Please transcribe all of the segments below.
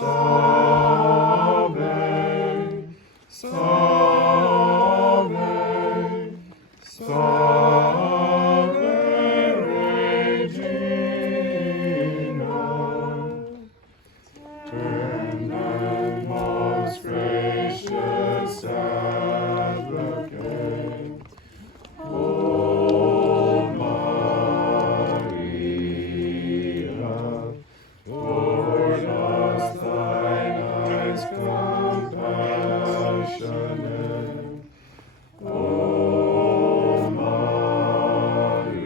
Salve, salve, salve Regina, tender and most gracious advocate, O Maria, toward us thine eyes compassionate, O Maria,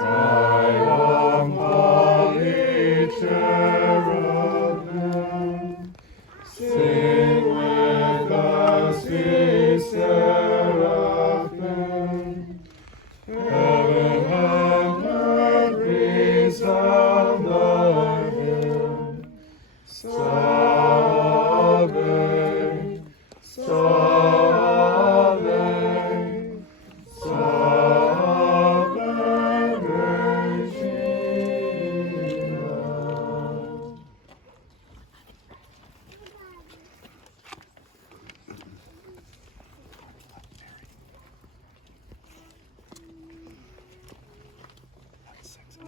triumph of the cherubim, sing with us, ye seraphim, heaven and earth resound the hymn. Salve, salve, salve Regina.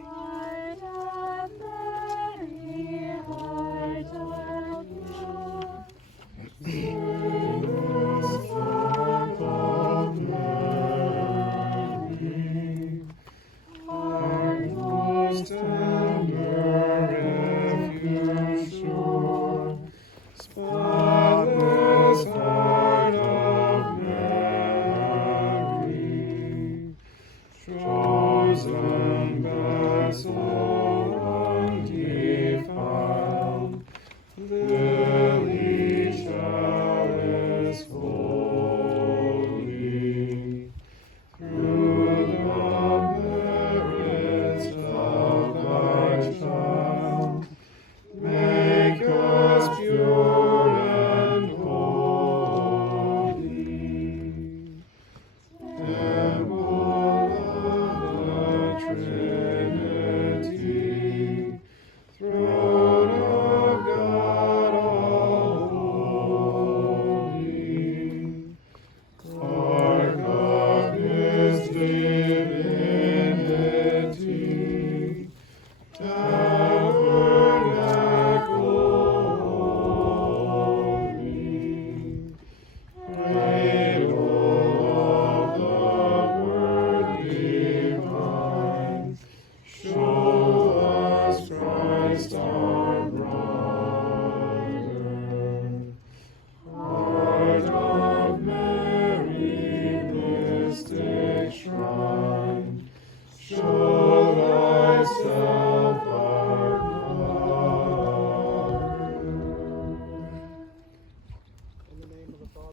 Heart of Mary, heart of love, Heart of Mary, heart most tender